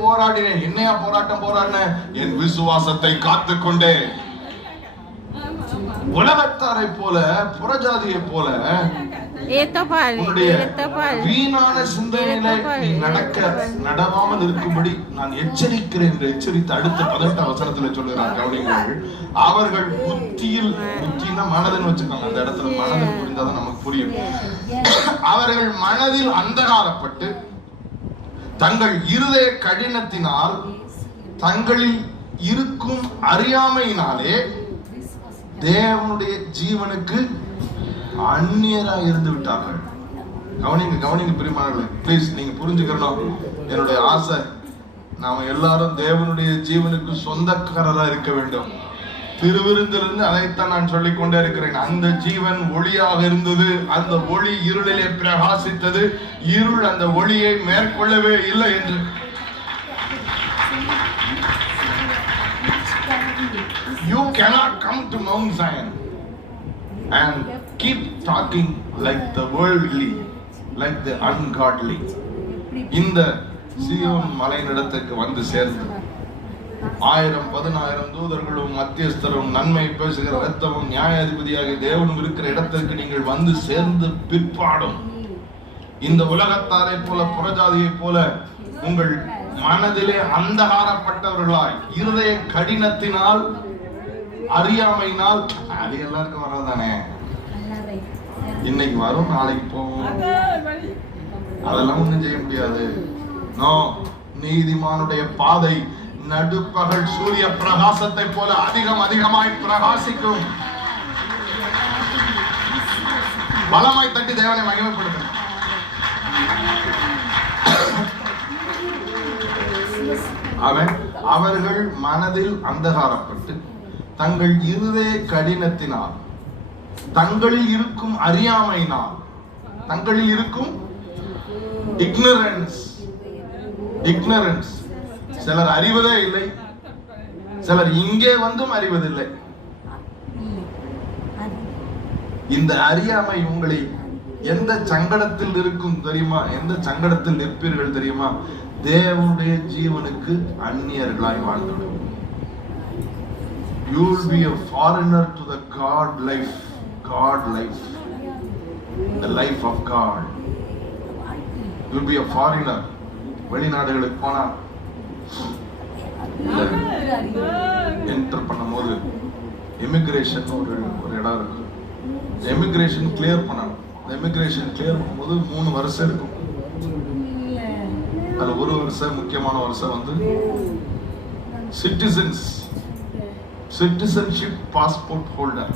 போராடினேன். என்னையா போராடினேன்? என் விசுவாசத்தை காத்துக்கொண்டேன். உலகத்தாரை போல, புறஜாதியை போல வீணான சிந்தனையில நீ நடவாமல் இருக்கும்படி நான் எச்சரிக்கிறேன் என்று எச்சரித்து அடுத்த 18 வசனத்துல சொல்லுகிறார். கவனிங்கள், அவர்கள் புத்தினா மனதில் வச்சுக்காங்க. அந்த இடத்துல மனதில் புரிந்தாதான் நமக்கு புரியும். அவர்கள் மனதில் அந்தகாரப்பட்டு தங்கள் இருதய கடினத்தினால் தங்களில் இருக்கும் அறியாமையினாலே தேவனுடைய ஜீவனுக்கு அந்நியராய் இருந்து விட்டார்கள். கவனிங்க பிரியமானவர்களே, ப்ளீஸ் நீங்க புரிஞ்சுக்கணும். என்னுடைய ஆசை, நாம எல்லாரும் தேவனுடைய ஜீவனுக்கு சொந்தக்காரரா இருக்க வேண்டும். திருவிருந்திலிருந்து அதைத்தான் நான் சொல்லிக் கொண்டே இருக்கிறேன். அந்த ஜீவன் ஒளியாக இருந்தது, அந்த ஒளி இருளிலே பிரகாசித்தது, இருள் அந்த ஒளியை மேற்கொள்ளவே இல்லை என்று. You cannot come to Mount Zion and keep talking like the worldly, like the ungodly. இந்த சீயோன் மலையினிடத்துக்கு வந்து சேர்ந்து 1000-10,000 தூதர்களும் மத்தியஸ்தரும் நன்மை பேசுகிற இரத்தமும் நியாயாதிபதியாகிய தேவனும் இருக்கிற இடத்திற்கு நீங்கள் வந்து சேர்ந்து பிற்பாடும் இந்த உலகத்தாரை போல, புறஜாதியை போல உங்கள் மனதிலே அந்தகாரப்பட்டவர்களாய், இருதய கடினத்தினால், அறியாமையினால், அது எல்லாருக்கும் வர்றதானே, இன்னைக்கு வரும் நாளைக்கு போவோம், அதெல்லாம் ஒண்ணும் செய்ய முடியாது. நோ, நீதிமானுடைய பாதை நடுப்பகல் சூரிய பிரகாசத்தை போல அதிகமாய் பிரகாசிக்கும். பலமாய் தட்டி தேவனை மகிமைப்படுத்த. அவர்கள் மனதில் அந்தகாரப்பட்டு தங்கள் இருதய கடினத்தினால், தங்களில் இருக்கும் அறியாமையினால், தங்களில் இருக்கும் ignorance, சிலர் அறிவதே இல்லை, சிலர் இங்கே வந்தும் அறிவதில்லை. இந்த அறியாமை உங்களை எந்த சங்கடத்தில் இருக்கும் தெரியுமா? எந்த சங்கடத்தில் நிற்பீர்கள் தெரியுமா? தேவனுடைய ஜீவனுக்கு அந்நியர்களாய் வாழ்ந்துடும். You will be a foreigner to the God life, the life of God. You will be a foreigner. வெளிநாடுகளுக்கு போனா என்டர் பண்ணும்போது இமிகிரேஷன் ஒரு இடம் இருக்கு. இமிகிரேஷன் கிளியர் பண்ணணும். இமிகிரேஷன் கிளியர் பண்ணும்போது 3 வருஷம் இருக்கும். அதுல 1 வருஷம் முக்கியமான வருஷம் வந்து சிட்டிசன்ஷிப் பாஸ்போர்ட் ஹோல்டர்.